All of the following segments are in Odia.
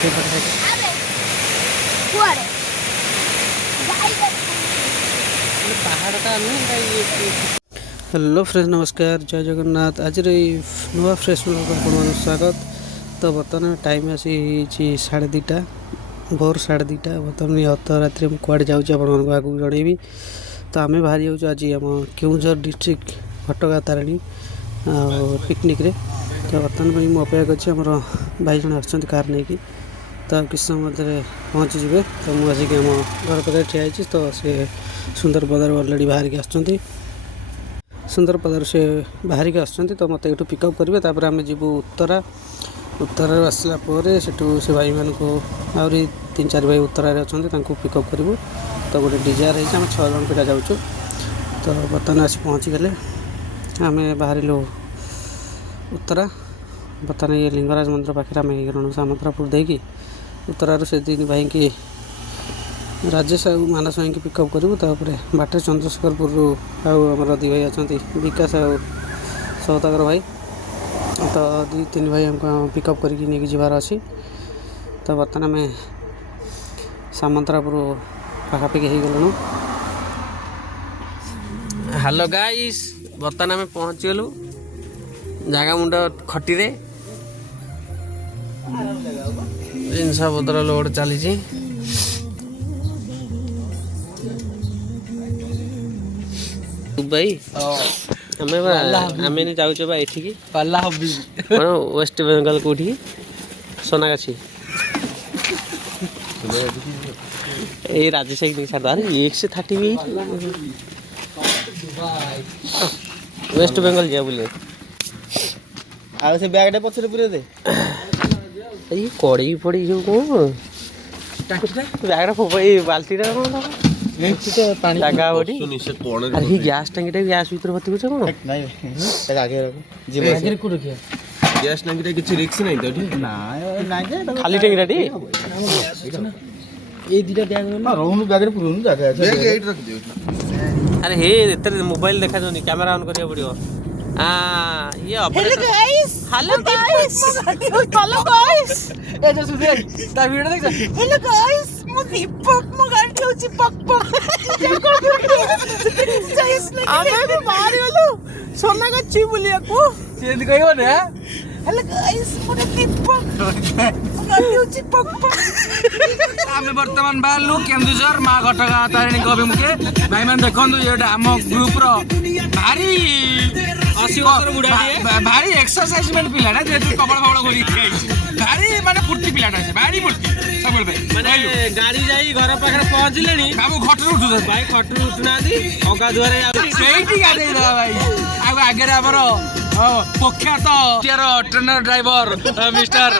हेलो फ्रेंड्स नमस्कार जय जगन्नाथ आज नुआ फ्रेश ब्लॉग आपको स्वागत। तो बर्तमान टाइम आसी 2:30 भोर 2:30 बर्तमान अर्धरात्रि कड़े जाऊँ आपको जनइबी। तो आम बाहरी जाऊँ आज आम केउझर डिस्ट्रिक्ट घटगाँ तारिणी पिकनिक रे। तो बर्तमान मुझे अपेक्षा कर भाई जन आर नहीं कि तो किस समय पहुँची जाए। तो मुझे आसिक आम घर पाखे ठिया तो सी सुंदर पदार अलरेडी बाहर के आसुँच सुंदर पदार से बाहर के आसुँच। तो मत ये पिकअप करेंगे तापर आम जीवु उत्तरा उत्तरा आसला सेठू से भाई मान को आहरी 3-4 भाई उत्तरा अच्छा पिकअप करूँ। तो गोटे डिजायर है आम 6 जन पिला जाऊँ। तो बर्तमान आसी पहुँची गले आम बाहर उत्तरा। बर्तमान ये लिंगराज मंदिर पाखे आम गलु सामंतरापुर देकी उत्तरार से 3 भाई की राजेश आ मानस भाई की पिकअप करूँ। तापर बाटे चंद्रशेखरपुर आमर 2 भाई अच्छा विकास आ सौदागर भाई। तो 2-3 भाई हमको पिकअप करके नहीं जबार अच्छी। तो बर्तमान आम सामंतरापुर पाखापाखि हो गलु। हेलो गाइस बर्तमान आम पहुँची गलु जगह मुंड खटी रे जिनस पतर लोड चली भाई आम आम जाऊँ ये वेस्ट बेंगल कौटी सोनागाछी ये राजेश अरे X30 भी वेस्ट बेंगल जा बोले आ से बैग पछरे पूरे दे ये कड़े पड़ी जो कौन बैग बाल्टी गैस टांगी गैस भर भर्ती कर गैस टंकी किसी रिस्क नहीं तो खाली टांगी ये दुटा बैग रोहनु बैग रे पुरोनु जगह है बैग एट रख दियो। अरे हे एतर मोबाइल देखा जोनी कैमरा ऑन करिया पड़ियो। ये ऑपरेशन हेलो गाइस ए जो सुधे ता वीडियो देख हेलो गाइस मो दीपक मो गाड़ी होची पक पक आमे भी बाहर गलो सोना का ची बोलिया को सेंद कहियो ने हेलो गाइस मो दीपक मो गाड़ी होची पक पक। आमे वर्तमान बालु केन्दुझर मा घटगाँ तारिणी अभिमुखे भाई मान देखंतु एटा हम ग्रुप रो भारी 80 वर्ष बुढ़ा भारी एक्सरसाइजमेंट पिला ना जेतु कपड़ फपड़ खोली खाइछि भारी माने फुर्ती पिलाटा छै भारी फुर्ती सबल भाई माने गाड़ी जाई घर पाखरे पहुंचलेनी बाबू खटरू उठु भाई खटरू उठना दी ओगा दुआरे सेठी गाड़ी दो भाई आ आगे रे हमरो प्रख्यात ट्रेनर ड्राइवर मिस्टर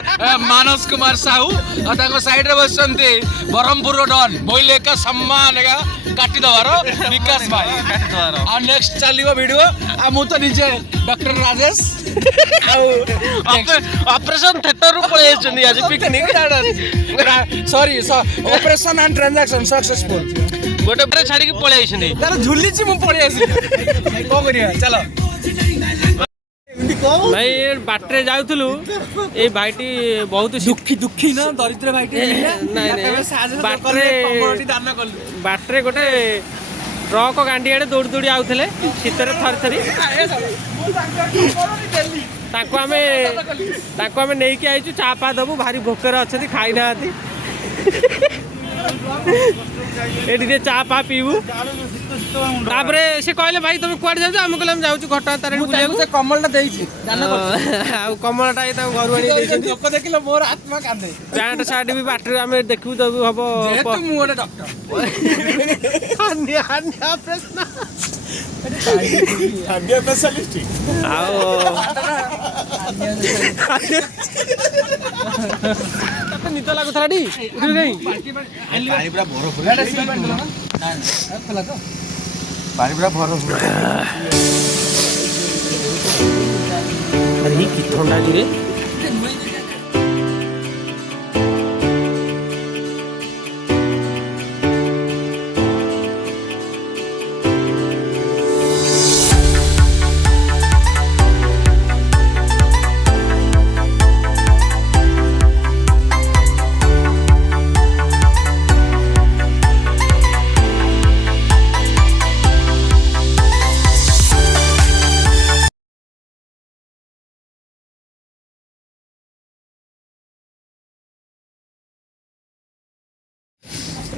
मानस कुमार साहू और साइड रे बसंती ब्रह्मपुर डन बोइले का सम्मान काटी दबार विकास भाई और नेक्स्ट चलिबो वीडियो आ मु तो निजे डॉक्टर राजेश ऑपरेशन थिएटर रो पळे छनी आज picnic sorry operation and transaction successful गोटे बरे छाडी के पळे आइछनी तार झुल्लीची मु पळे आसी को करिया चलो भाई बाटरे जाऊलु ये भाईटी बहुत दुखी ना दरिद्र भाईटी बाटरे गोटे ट्रक गांडी आड़े दौड़ी दौड़ी आउले शीतर थरी थरी आमे नहीं कि आईचु चा पा दबु भारी भोकर अच्छा खाई ना ये चा पा पीबू तापरे से कहले भाई तुम कुआड जाऊ हम कहले हम जाऊ घटगाँ तारिणी बुलिया से कमलटा देइछि आ कमलटा ये घर आनी देइछन लोक देखिलो मोर आत्मा कांदे पैंट सार्ट भी बाटरे आमे देखबू तो हबो जेतु मु ओटे डॉक्टर हान्या प्रश्न हान्या स्पेशलिस्ट आओ नित लागुथला डी उठि गई पानी पूरा बरफ पानी पूरा बरफ अरे की ठंडा रे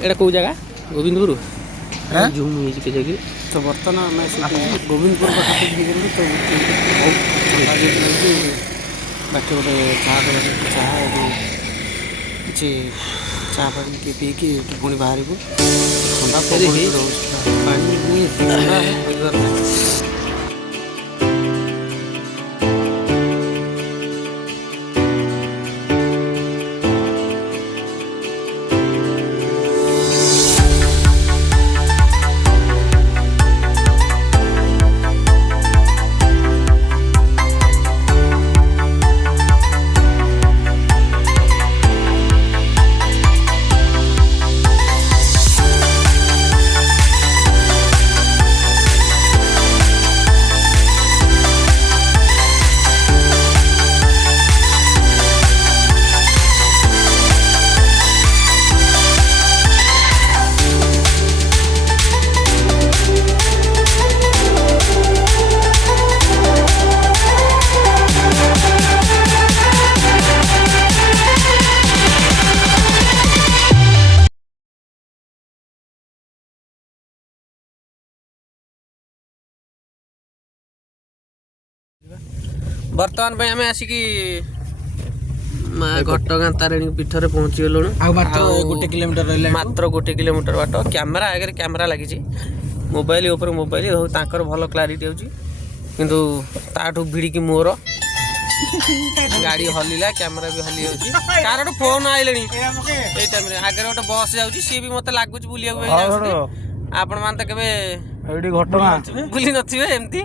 ଏଇଟା କେଉଁ ଜାଗା ଗୋବିନ୍ଦପୁର ଝୁମ୍ ହେଇଛି କେ ଯାଇକି ତ ବର୍ତ୍ତମାନ ଆମେ ସେଠି ଗୋବିନ୍ଦପୁର ପାଖାପାଖି ହେଇଗଲୁ ତ ବହୁତ ଥଣ୍ଡା ଲାଗୁଛି ବାକି ଗୋଟେ ଚାହା ଏବଂ କିଛି ଚାହା ପାଣି ଟିକେ ପିଇକି ପୁଣି ବାହାରିବୁ ଥଣ୍ଡା ରହୁଛି ପାଣି ଥଣ୍ଡା ହେଇପାରୁ ନାହିଁ। ବର୍ତ୍ତମାନ ପାଇଁ ଆମେ ଆସିକି ମା ଘଟଗାଁ ତାରିଣୀ ପୀଠରେ ପହଞ୍ଚି ଗଲୁଣୁ। ଆଉ ମାତ୍ର 1 କିଲୋମିଟର ରହିଲା। ମାତ୍ର 1 କିଲୋମିଟର ବାଟ। କ୍ୟାମେରା ଆଗରେ କ୍ୟାମେରା ଲାଗିଛି, ମୋବାଇଲ ଉପରେ ମୋବାଇଲ ତାଙ୍କର ଭଲ କ୍ଲାରିଟି ହେଉଛି, କିନ୍ତୁ ତାଠୁ ଭିଡ଼ିକି ମୋର ଗାଡ଼ି ହଲିଲା, କ୍ୟାମେରା ବି ହଲି ଯାଉଛି। କାହାର ଗୋଟେ ଫୋନ୍ ଆଇଲେଣି ଏଇ ଟାଇମ୍ରେ। ଆଗରେ ଗୋଟେ ବସ୍ ଯାଉଛି, ସିଏ ବି ମୋତେ ଲାଗୁଛି ବୁଲିବାକୁ ଯାଉଛନ୍ତି। ଆପଣମାନେ ତ କେବେ ଏଇଠି ଘଟଗାଁ ବୁଲି ନଥିବେ ଏମିତି।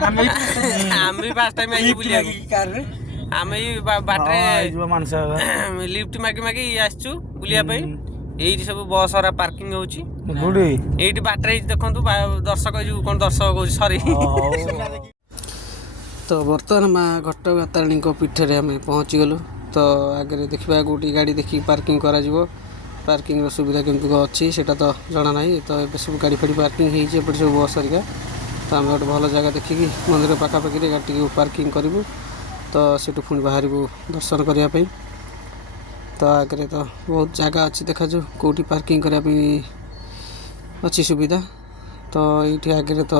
ଆମେ ବି ଫାଷ୍ଟ ଟାଇମ୍ ଆଇଛୁ ବୁଲିବାକୁ। ଆମେ ଏଇ ବାଟରେ ଲିଫ୍ଟ ମାଗି ମାଗି ଆସିଛୁ ବୁଲିବା ପାଇଁ। ଏଇଠି ସବୁ ବସ୍ ଗୁରା ପାର୍କିଂ ହେଉଛି ଏଇଠି ବାଟରେ। ଦେଖନ୍ତୁ ଦର୍ଶକ ଯୋଉ କ'ଣ ଦର୍ଶକ କହୁଛି ସରି। ତ ବର୍ତ୍ତମାନ ମା ଘଟଗାଁ ତାରିଣୀଙ୍କ ପୀଠରେ ଆମେ ପହଞ୍ଚିଗଲୁ। ତ ଆଗରେ ଦେଖିବା କେଉଁଠି ଗାଡ଼ି ଦେଖିକି ପାର୍କିଂ କରାଯିବ। ପାର୍କିଂର ସୁବିଧା କେମିତି କ'ଣ ଅଛି ସେଇଟା ତ ଜଣା ନାହିଁ। ତ ଏବେ ସବୁ ଗାଡ଼ି ଫାଡ଼ି ପାର୍କିଂ ହେଇଛି ଏପଟେ ସବୁ ବସ୍ ହେରିକା। ତ ଆମେ ଗୋଟେ ଭଲ ଜାଗା ଦେଖିକି ମନ୍ଦିର ପାଖାପାଖିରେ ଗାଡ଼ିଟିକୁ ପାର୍କିଂ କରିବୁ। ତ ସେଠୁ ପୁଣି ବାହାରିବୁ ଦର୍ଶନ କରିବା ପାଇଁ। ତ ଆଗରେ ତ ବହୁତ ଜାଗା ଅଛି, ଦେଖାଯାଉ କେଉଁଠି ପାର୍କିଂ କରିବା ପାଇଁ ଅଛି ସୁବିଧା। ତ ଏଇଠି ଆଗରେ ତ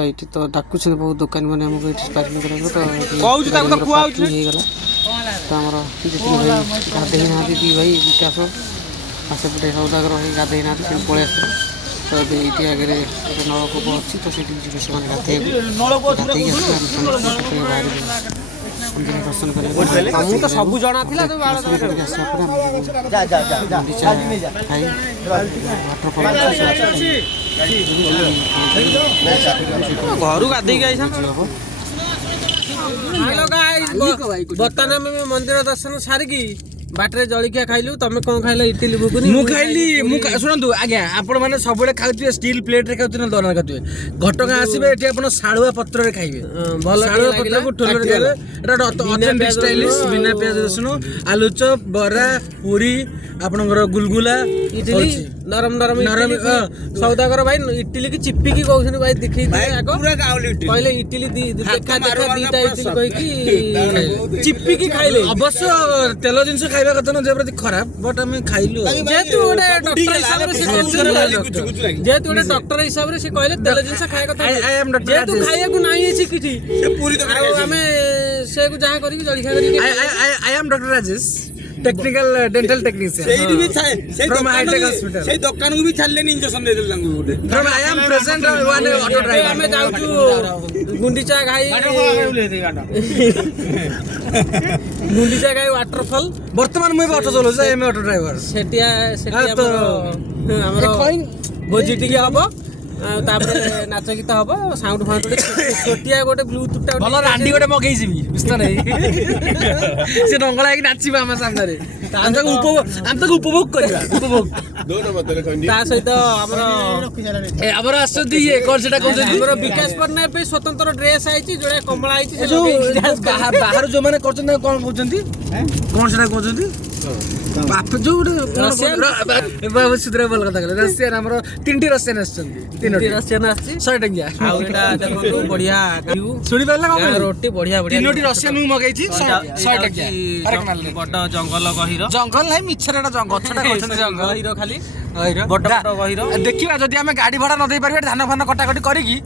ଏଇଠି ତ ଡାକୁଛନ୍ତି ବହୁତ ଦୋକାନୀମାନେ ଆମକୁ ଏଇଠି ପାର୍କିଂ କରିବାକୁ। ତ ପାର୍କିଂ ହେଇଗଲା। ତ ଆମର ଯେତିକି ଭାଇ ଗାଧେଇ ନାହାନ୍ତି, 2 ଭାଇ ବିକାଶ ଆଉ ସେପଟେ ସୌଦାଗର ଭାଇ ଗାଧେଇ ନାହାନ୍ତି, ସେଠି ପଳେଇ ଆସିଥିଲେ। ତ ଏବେ ଏଇଠି ଆଗରେ ଗୋଟେ ନଳକୂପ ଅଛି, ତ ସେଇଠି ଯିବେ ସେମାନେ ଗାଧେଇବାକୁ। ଗାଧେଇକି ଆସିଲେ ଆମେ ସମସ୍ତେ ବାହାରିବୁ ମନ୍ଦିର ଦର୍ଶନ କରିବାକୁ। ଆମକୁ ତ ସବୁ ଜଣା ଥିଲା। ଆସିଲା ପରେ ଆମେ ଖାଇ ଘରୁ ଗାଧେଇକି ଆଇସାମ। ବର୍ତ୍ତମାନ ଆମେ ମନ୍ଦିର ଦର୍ଶନ ସାରିକି ବାଟରେ ଜଳଖିଆ ଖାଇଲୁ। ତମେ କ'ଣ ଖାଇଲ? ଇଟିଲି ଘୁଗୁନି। ମୁଁ ଖାଇଲି। ଶୁଣନ୍ତୁ ଆଜ୍ଞା, ଆପଣ ମାନେ ସବୁବେଳେ ଖାଉଥିବେ ଷ୍ଟିଲ୍ ପ୍ଲେଟ୍ରେ ଖାଉଥିବେ, ଦରରେ ଖାଉଥିବେ। ଘଟଗାଁ ଆସିବେ ଏଠି ଆପଣ ଶାଳୁଆ ପତ୍ରରେ ଖାଇବେ। ଭଲ ଶାଳୁଆ ପତ୍ରକୁ ଠୋଲରେ ଖାଇବେ। ଏଟା ଅଥେଣ୍ଟିକ ଷ୍ଟାଇଲିଶ, ବିନା ପିଆଜ ରସୁଣ, ଆଲୁ ଚପ୍, ବରା, ପୁରୀ, ଆପଣଙ୍କର ଗୁଲଗୁଲା, ଇଟିଲି ନରମ ସୌଦାଗର ଭାଇ ଇଟିଲି କି ଚିପିକି କହୁଛନ୍ତି ଭାଇ ଦେଖେଇକି କହିଲେ ଇଟିଲି ଦିଟା ଇଟିଲି କହିକି ଚିପିକି ଖାଇଲେ। ଅବଶ୍ୟ ତେଲ ଜିନିଷ ଖାଇବା କଥା ନୁହଁ, ଯେମିତି ଖରାପ, ବଟ୍ ଆମେ ଖାଇଲୁ। ଯେହେତୁ ଗୋଟେ ଡକ୍ଟର ହିସାବରେ ସେ କହିଲେ ତେଲ ଜିନିଷ ଖାଇବା କଥା। ଯେହେତୁ ଖାଇବାକୁ ନାହିଁ ଅଛି କିଛି, ଆମେ ସେକୁ ଯାହା କରିକି ଜଳଖିଆ କରିକି। I am Dr. Rajesh, technical dental technician. From Hitech Hospital. ସେଇ ଦୋକାନକୁ ବି ଛାଡ଼ିଲେନି, ଇଞ୍ଜେକ୍ସନ ଦେଇଦେଲେ ତାଙ୍କୁ ଗୋଟେ। From I am present one auto driver. ଆମେ ଯାଉଛୁ ଗୁଣ୍ଡିଚା ଘାଇ ୱାଟରଫଲ୍। ବର୍ତ୍ତମାନ ମୁଁ ଅଟୋ ଚଲାଉଛି, ଏମ ଅଟୋ ଡ୍ରାଇଭର। ସେଠି ଆମର ଭୋଜି ଟିକେ ହବ, ତାପରେ ନାଚ ଗୀତ ହବ, ସାଉଣ୍ଡ ଫାଉଣ୍ଡ ଛୋଟିଆ ଗୋଟେ ବ୍ଲୁଟୁଥ୍ ଭଲ ରାଣ୍ଡି ଗୋଟେ ମଗେଇଯିବି ବ୍ୟସ୍ତ ନାହିଁ। ସେ ଡଙ୍ଗଳା ହେଇକି ନାଚିବା ଆମ ସାମ୍ନାରେ। ଆମେ ତାକୁ ଉପଭୋଗ କରିବା। ତା ସହିତ ଆମର ଆସୁଛନ୍ତି ଇଏ କ'ଣ ସେଟା କହୁଛନ୍ତି, ଆମର ବିକାଶ ପଟ୍ଟନାୟକ ପାଇଁ ସ୍ୱତନ୍ତ୍ର ଡ୍ରେସ୍ ଆଇଛି, ଯୋଉଟା କମଳା ହେଇଛି। ବାହାରୁ ଯୋଉମାନେ କରୁଛନ୍ତି ତାକୁ କ'ଣ କହୁଛନ୍ତି, କ'ଣ ସେଟା କହୁଛନ୍ତି? ଯୋଉ ଗୋଟେ ସୁଦ୍ରା ଭଲ କଥା କହିଲେ। ରସିଆନ ଆମର 3ଟି ରସିଆନ ଆସିଛନ୍ତି, 3ଟି ରସିଆନ ଆସିଛି 100 ଟଙ୍କିଆ। ଆଉ ଏଇଟା ଦେଖନ୍ତୁ ବଢିଆ ଶୁଣିପାରିଲେ ରୋଟି ବଢିଆ 3ଟି ରସିଆନ ମୁଁ ମଗେଇଛି 100 ଟଙ୍କିଆ। ବଡ ଜଙ୍ଗଲ ଗହିର ଜଙ୍ଗଲ ନାହିଁ ମିଛରେ ଏଟା ଗଛଟା କରୁଛନ୍ତି ଜଙ୍ଗଲ ଗହିର ଖାଲି ଗହିର ବଡ ବଡ ଗହିର। ଦେଖିବା ଯଦି ଆମେ ଗାଡି ଭଡା ନ ଦେଇ ପାରିବା ଧାନ ଫାନ କଟାକଟି କରିକି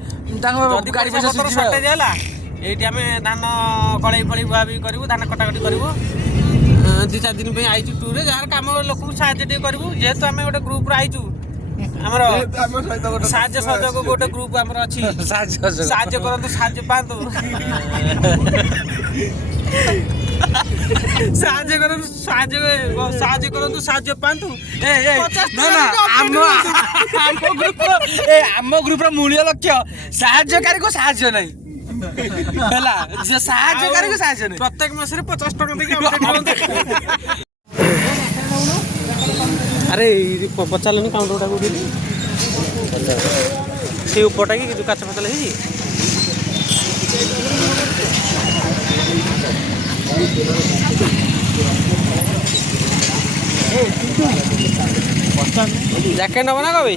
ତାଙ୍କ ଗାଡି ପଇସା ସୁଝିବା ଆଉ। ସଟେଜ ହେଲା ଏଇଠି ଆମେ ଧାନ କଳେଇ ଫଳେଇ ବୁହା ବି କରିବୁ ଧାନ କଟାକଟି କରିବୁ 2-4 ଦିନ ପାଇଁ ଆଇଛୁ ଟୁରରେ ଯାହାର କାମ ଲୋକଙ୍କୁ ସାହାଯ୍ୟ ଟିକେ କରିବୁ ଯେହେତୁ ଆମେ ଗୋଟେ ଗ୍ରୁପରେ ଆଇଛୁ ଆମର ସାହାଯ୍ୟ ସହଯୋଗ ଗୋଟେ ଗ୍ରୁପ ଆମର ଅଛି ସାହାଯ୍ୟ କରନ୍ତୁ ସାହାଯ୍ୟ ପାଆନ୍ତୁ ସାହାଯ୍ୟ କରନ୍ତୁ ସାହାଯ୍ୟ କରନ୍ତୁ ସାହାଯ୍ୟ ପାଆନ୍ତୁ ଆମ ଗ୍ରୁପର ମୂଲ୍ୟ ଲକ୍ଷ୍ୟ ସାହାଯ୍ୟକାରୀକୁ ସାହାଯ୍ୟ ନାହିଁ ହେଲା ସାହାଯ୍ୟକାରୀକୁ ସାହାଯ୍ୟ ନାହିଁ ପ୍ରତ୍ୟେକ ମାସରେ 50 ଟଙ୍କା ଦେଇକି update କରନ୍ତୁ। ଆରେ ପଚାରିଲେନି କାଉଣ୍ଟରଟା କୋଉଠି ସେ ଉପରଟା କି କାଚ ଫାଚ ହେଇଛି ଜ୍ୟାକେଟ ନେବ ନା କବି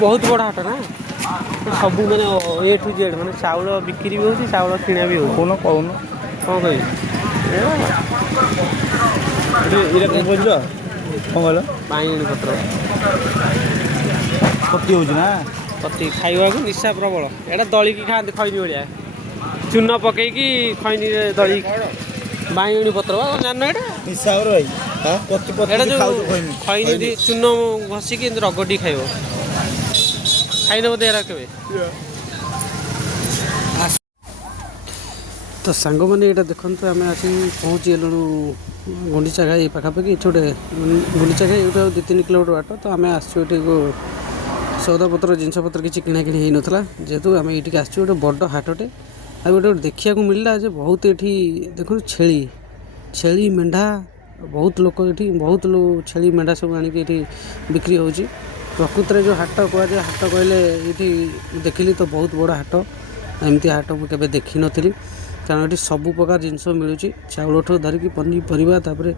ବହୁତ ବଡ଼ ହାଟ ନା ସବୁ ମାନେ A to Z ମାନେ ଚାଉଳ ବିକ୍ରି ବି ହେଉଛି ଚାଉଳ କିଣା ବି ହେଉଛି କହୁନ କ'ଣ କହିବି ଏଇଟା କ'ଣ କହିଲ କ'ଣ କହିଲ ବାଇଗଣୀ ପତ୍ର ପତି ହେଉଛି ନା ପତି ଖାଇବାକୁ ନିଶା ପ୍ରବଳ ଏଇଟା ଦଳିକି ଖାଆନ୍ତି ଖଇନି ଭଳିଆ ଚୂନ ପକେଇକି ଖଇନିରେ ଦଳିକି ବାଇଗଣୀ ପତ୍ର ବା ଜାଣିନ ଏଇଟା ନିଶା ଭାଇ ପତି ଏଇଟା ଯେଉଁ ଖଇନି ଚୂନ ଘଷିକି ଏମିତି ରଗଡ଼ି ଖାଇବ ଖାଇନ ବୋଧେ ଏରା କେବେ ତ ସାଙ୍ଗମାନେ ଏଇଟା ଦେଖନ୍ତୁ ଆମେ ଆସିକି ପହଞ୍ଚିଗଲୁଣୁ ଗୁଣ୍ଡିଚା ଘାଇ ପାଖାପାଖି ଏଠି ଗୋଟେ ଗୁଣ୍ଡିଚା ଘାଇ ଏଇଠୁ ଆଉ 2-3 କିଲୋମିଟର ବାଟ ତ ଆମେ ଆସିଛୁ ଏଠିକୁ ସଉଦାପତ୍ର ଜିନିଷପତ୍ର କିଛି କିଣାକିଣି ହେଇନଥିଲା ଯେହେତୁ ଆମେ ଏଇଠିକି ଆସିଛୁ ଗୋଟେ ବଡ଼ ହାଟଟେ ଆଉ ଗୋଟେ ଦେଖିବାକୁ ମିଳିଲା ଯେ ବହୁତ ଏଠି ଦେଖନ୍ତୁ ଛେଳି ମେଣ୍ଢା ବହୁତ ଲୋକ ଏଠି ବହୁତ ଛେଳି ମେଣ୍ଢା ସବୁ ଆଣିକି ଏଠି ବିକ୍ରି ହେଉଛି ପ୍ରକୃତରେ ଯେଉଁ ହାଟ କୁହାଯାଏ ହାଟ କହିଲେ ଏଇଠି ଦେଖିଲି ତ ବହୁତ ବଡ଼ ହାଟ ଏମିତି ହାଟ ମୁଁ କେବେ ଦେଖିନଥିଲି କାରଣ ଏଠି ସବୁ ପ୍ରକାର ଜିନିଷ ମିଳୁଛି ଚାଉଳଠୁ ଧରିକି ପନିପରିବା ତାପରେ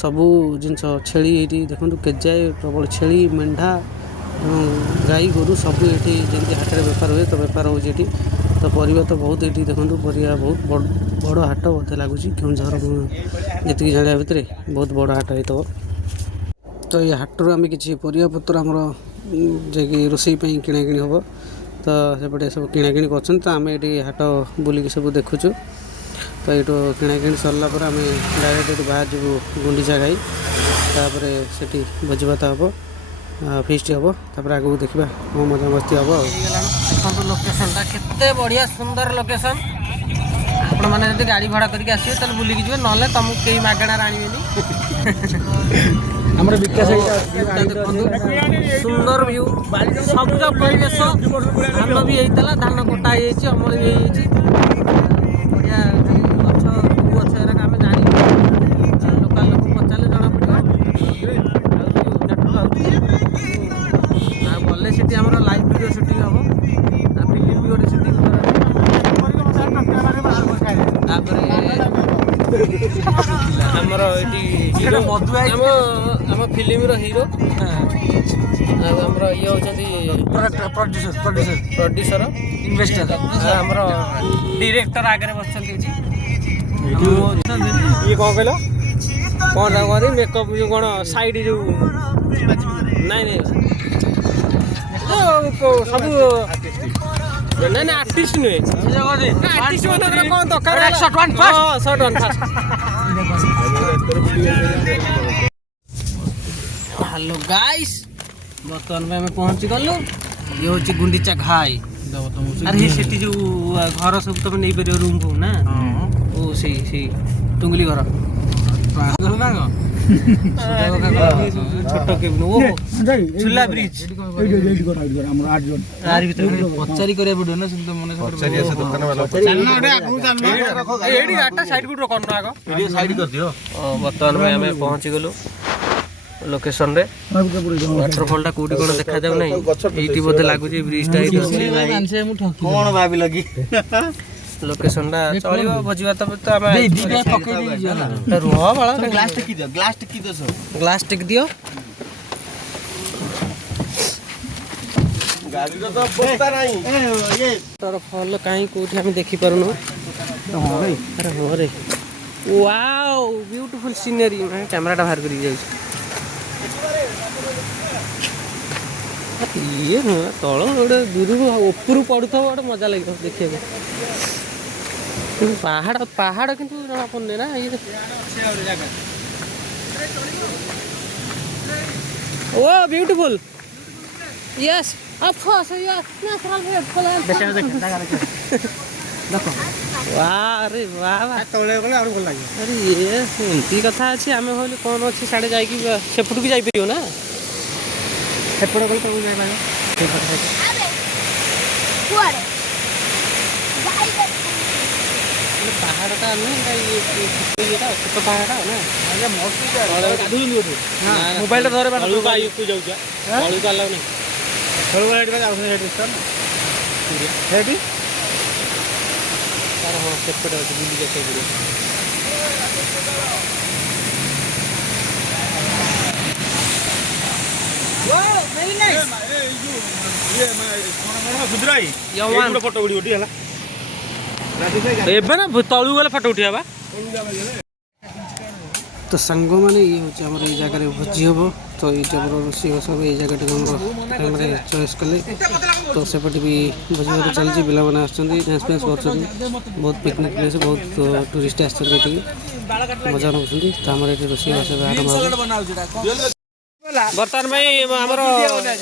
ସବୁ ଜିନିଷ ଛେଳି ଏଇଠି ଦେଖନ୍ତୁ କେଜାଏ ପ୍ରବଳ ଛେଳି ମେଣ୍ଢା ଗାଈ ଗୋରୁ ସବୁ ଏଠି ଯେମିତି ହାଟରେ ବେପାର ହୁଏ ତ ବେପାର ହେଉଛି ଏଠି ତ ପରିବା ତ ବହୁତ ଏଠି ଦେଖନ୍ତୁ ପରିବା ବହୁତ ବଡ଼ ହାଟ ମୋତେ ଲାଗୁଛି କେଉଁଝର ଯେତିକି ଜାଣିବା ଭିତରେ ବହୁତ ବଡ଼ ହାଟ ହେଇଥିବ ତ ଏଇ ହାଟରୁ ଆମେ କିଛି ପରିବାପତ୍ର ଆମର ଯାଇକି ରୋଷେଇ ପାଇଁ କିଣାକିଣି ହେବ ତ ସେପଟେ ସବୁ କିଣାକିଣି କରୁଛନ୍ତି ତ ଆମେ ଏଠି ହାଟ ବୁଲିକି ସବୁ ଦେଖୁଛୁ ତ ଏଇଠୁ କିଣାକିଣି ସରିଲା ପରେ ଆମେ ଡାଇରେକ୍ଟ ଏଠି ବାହାରି ଯିବୁ ଗୁଣ୍ଡିଚା ଘାଇ ତାପରେ ସେଠି ଭୋଜିଭାତ ହେବ ଫିଷ୍ଟ ହେବ ତାପରେ ଆଗକୁ ଦେଖିବା କ'ଣ ମଜାମସ୍ତି ହେବ ଆଉ ଦେଖନ୍ତୁ ଲୋକେସନଟା କେତେ ବଢ଼ିଆ ସୁନ୍ଦର ଲୋକେସନ ଆପଣମାନେ ଯଦି ଗାଡ଼ି ଭଡ଼ା କରିକି ଆସିବେ ତାହେଲେ ବୁଲିକି ଯିବେ ନହେଲେ ତମକୁ କେହି ମାଗଣାରେ ଆଣିବେନି ଆମର ବିକାଶ ସୁନ୍ଦର ଭ୍ୟୁ ସବୁଜ ପରିବେଶ ଧାନ ବି ହେଇଥିଲା ଧାନ କଟା ହେଇଯାଇଛି ଅମଳ ବି ହେଇଯାଇଛି ବଢ଼ିଆ ଗଛ ଗଛ ଏରାକ ଆମେ ଜାଣିବୁ ଲୋକାଲ ଲୋକ ପଚାରିଲେ ଜଣାପଡ଼ିବ ଆଉ ଗଲେ ସେଠି ଆମର ଲାଇଭ୍ ଭିଡ଼ିଓ ସୁଟିଂ ହେବ ଆଉ ଫିଲ୍ମ ବି ଗୋଟେ ସୁଟିଂ ତାପରେ ଆମର ଏଠି ହିରୋ ଆମ ଫିଲ୍ମର ହିରୋ ଆଉ ଆମର ଇଏ ହେଉଛନ୍ତି ପ୍ରଡ୍ୟୁସର ଇନଭେଷ୍ଟର ଆମର ଡିରେକ୍ଟର ଆଗରେ ବସିଛନ୍ତି ଏଠି ଇଏ କ'ଣ କହିଲ କ'ଣ ତାକୁ କହନ୍ତି ମେକଅପ୍ ଯେଉଁ କ'ଣ ସାଇଡ଼୍ ଯେଉଁ ନାଇଁ ସବୁ ନାଇଁ ଆର୍ଟିଷ୍ଟ ନୁହେଁ ଆର୍ଟିଷ୍ଟ ମାନଙ୍କର କ'ଣ ଦରକାର ହ୍ୟାଲୋ ଗାଇସ୍ ବର୍ତ୍ତମାନ ପାଇଁ ଆମେ ପହଞ୍ଚି ଗଲୁ ଇଏ ହେଉଛି ଗୁଣ୍ଡିଚା ଘାଇ ଆରେ ସେଠି ଯେଉଁ ଘର ସବୁ ତମେ ନେଇପାରିବ ରୁମ୍ ଫୁମ୍ ନା ଓ ସେଇ ଟୁଙ୍ଗୁଲି ଘର ଛୋଟ କେମିତି ଓ ଝୁଲା ବ୍ରିଜ ଆରି ଭିତରେ ପଚାରି କରିବାକୁ ପଡ଼ିବ ନା ସେମିତି ମନେ ବର୍ତ୍ତମାନ ପାଇଁ ଆମେ ପହଞ୍ଚି ଗଲୁ लोकेशन रे वाटरफॉल टा कोठी कोन देखा जाउ नै एठी बोते लागु जे ब्रिज टा एठी कौन भाभी लगी लोकेशन टा चलिबो बजिबा त हम दीदी पकई दे जियो ना रुह बाळा ग्लास टिकी दो सर ग्लास टिक दियो गाड़ी तो बस्ता नहीं ये वाटरफॉल काई कोठी हम देखि परनु हां भाई अरे हो रे वाओ ब्यूटीफुल सीनरी मैं कैमरा टा बाहर करी जाउ ये ना तଳ ଗୋଟେ ଦୂରରୁ ଉପରୁ ପଡୁଥିବ ଗୋଟେ ମଜା ଲାଗିବ ଦେଖିବାକୁ ପାହାଡ଼ ପାହାଡ଼ କିନ୍ତୁ ଜଣା ପଡୁନି ନା ଇଏ ଓ beautiful yes of course yes natural beautiful देखो वाह अरे वाह तळे गले और भल लागे अरे ये एमती कथा अछि आमे होले कोन अछि साडे जाई कि सेपटु की जाई परियो ना सेपट गल तो जाई लागे कुआरे पहाड़ का नहीं ये ता छोट पहाड़ ना अरे मोटी का गाधुली ओठो हां मोबाइल धरे बा हळू का को जाउ जा हळू का लाउ नहीं हळू गाड़ी में जाउ हेड स्टोर हेडी तार हो सेपट अछि बुली जा से वाओ वेरी नाइस ये मैं सुधराई यवान फोटो वीडियो उठी हला एबे ना तळु गले फोटो उठिया बा तो सांग मैंने ये हूँ आम ये जगह भोजी हम तो ये रोषे सब ये जगह कैमेरा चॉइस कले तो सेपटे भी भोजी भात चलती पिला मैंने डांस फैंस कर बहुत पिकनिक प्लेस बहुत टूरिस्ट आसती मजा नौ तो आम ये रोषे आरम्भ बर्तमान में आमर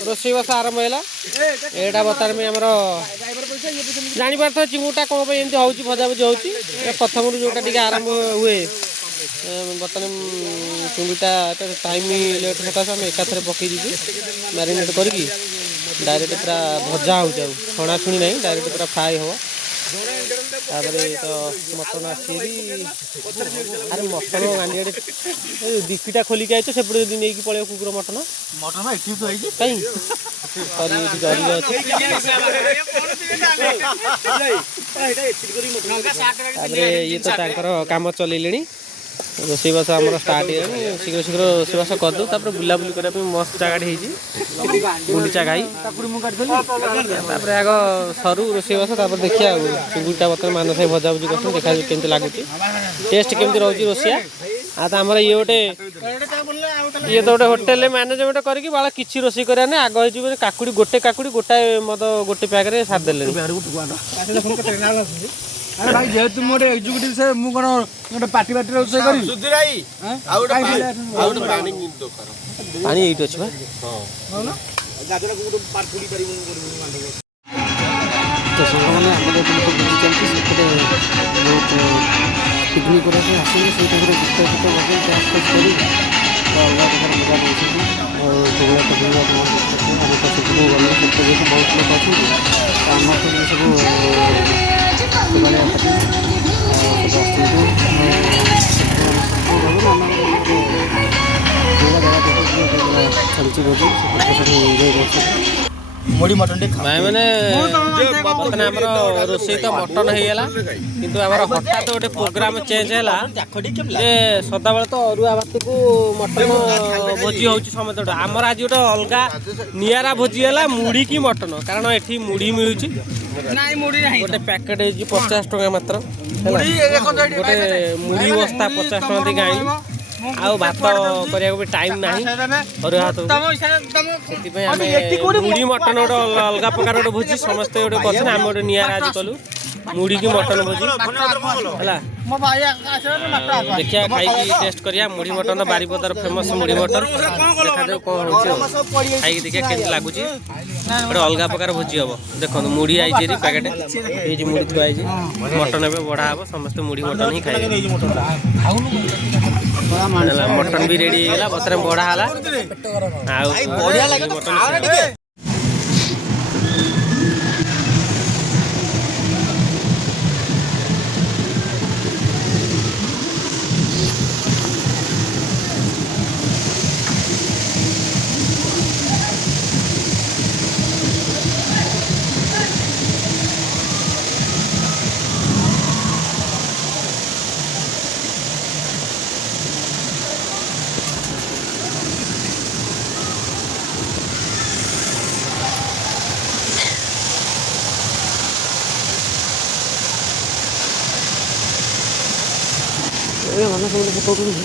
रोषे बास आरंभ है यहाँ बर्तमान में आमर जानी पार चिंगुटा कौन एमती हो भजाभुजी हो प्रथम जोटा टी आरंभ हुए बर्तमान चिंगुटा टाइम लेट सकाश आम एकाथरे पकई दीजिए मैरिनेट करके डायरेक्ट पूरा भजा हो जाऊ छणा छुणी ना डायरेक्ट पूरा फ्राए हम तो मटन आसी अरे मटन गांडी डिक्कीटा खोलिक आई तो सेपटे नहीं नहीं पड़े कुकुर मटन मटन भाई ठीक तो है कहीं ये तो काम चलैले रोषेबास आम स्टार्ट है शीघ्र शीघ्र रोषेबास करदे बुलाबुली करने मस्त जगह गुंडीचा घाई आग सरू रोषेबास देखिए चिंगुटा बर्तमान मानस भजाभुजी कर देखा केमती लगुच टेस्ट केमती रोचे रोषिया आ तो आमर ये गोटे ये तो गोटे होटेल मैनेजमेंट करके बाला किसी रोषे करा ना आग हो काकुड़ी गोटे काकुड़ी गोटाए मत गोटे पैक सारिदेले अरे भाई जेहेतु मोर एग्जीक्यूटिव से मु कोन गोटे पार्टी पार्टी रोसे करी सुधीराई आउट पानी किंतो कर पानी एइट अछि बा हां ना गाजरा को गोटे पार्टी करी तो सांग मैंने आम तो बुझी चलती से बहुत पिकनिक करके आसते से गीत गीत बजे डांस फांस कर अलग प्रकार मजा नौकरी और झगड़ा कटवा आम तो सब गले सब बहुत लोग अच्छे आम सब मोड़ी मटन दे भाई मैंने रोषे तो मटन होगा किंतु हठात गोटे प्रोग्राम चेंज है सदा बेले तो अरुआ भात को मटन भोजी हो समस्त आमर आज गोटे अलग निरा भोजी है मुढ़ी की मटन कारण ये मुढ़ी मिलूँ गोटे पैकेट हो 50 टका मात्र गोटे मुढ़ी बस्ता 50 टका देके आइलु आउ भात करने भी टाइम ना अरुआ भात मुढ़ी मटन गोटे अलग प्रकार गोटे भोजी समस्ते गोटे कर आम गोटे निरा आज कलु मुढ़ी की मटन भोजी है देखिए खाई टेस्ट करिया मुढ़ी मटन बारीपदार फेमस मुढ़ी मटन देखा कौन हो खाई देखिए केमती लगुच गोटे अलग प्रकार भोजी हम देखो मुढ़ी आई पैकेट ये मुढ़ी थुआई मटन ए बढ़ा हम समस्त मुढ़ी मटन ही खाई मटन भी रेडी होगा बर्तमान बढ़ा है मटन ମାନେ ସବୁ ପକଉଛନ୍ତି।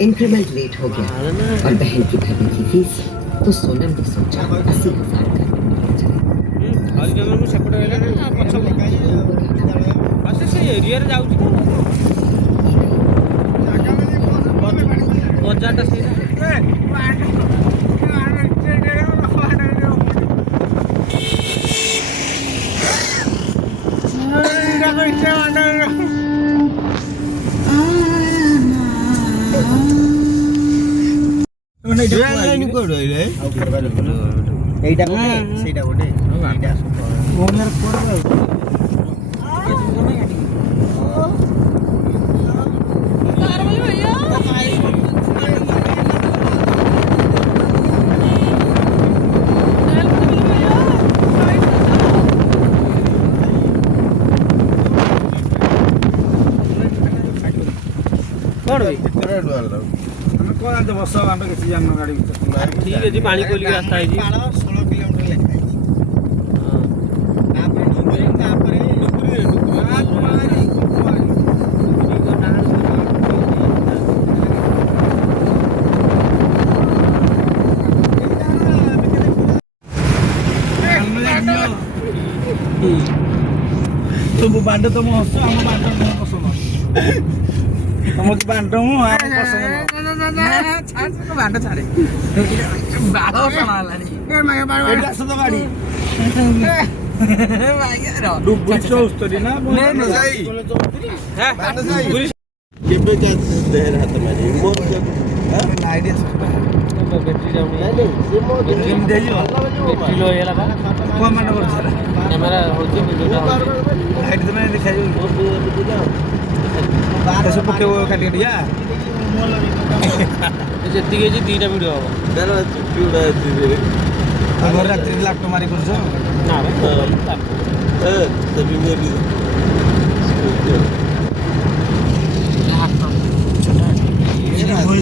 इंक्रीमेंट लेट हो गया और बहन की भरने की फीस तो सोनम ने सोचा 80,000 का ମୁଁ ସେପଟେ ରହିଲା ନା ପଛ ସେ ଏରିଆରେ ଯାଉଛି ତ ବଜାରଟା ସେଇଟା এইটা ଗୋଟେ ସେଇଟା ଗୋଟେ ଏଇଟା ଠିକ ଅଛି ପାଣି କୋଇଲି ରାସ୍ତା ହେଇଛି 16 କିଲୋମିଟର ଲେଖା ହେଇଛି ତାପରେ ଡୁବୁରି ତାପରେ ସବୁ ବାଣ୍ଡ ତମ ହସ ଆମ ବାଣ୍ଡ ମୋ ପସନ୍ଦ ତମ ବାଣ୍ଡ ମୁଁ ଆମ ପସନ୍ଦ ବାଣ୍ଡ ଛାଡେ ବାଳ ସଣା ହେଲାଣି ଆସ ତ ଗାଡି ଡୁବୁରି 74 ନା କେବେ ଦେହରେ ହାତ ମାରି ମୋର ଆଇଡିଆ ବ୍ୟାଟେରୀ ଯାଉନି ବ୍ୟାଟେରୀ ହେଇଗଲା ବା କଣ ମାନେ କରୁଛ କ୍ୟାମେରା ହଉଛି ଭିଡ଼ିଓଟା ଲାଇଟ୍ ତମେ ଦେଖାଯିବ ସବୁ ପକେଇବ କାଟି କାଟିଆ ଯେତିକି ହେଇଛି 2ଟା ଭିଡ଼ିଓ ହବ ଘରେ ରାତିରେ ଲାପଟପ୍ ମାରି କରୁଛ ନା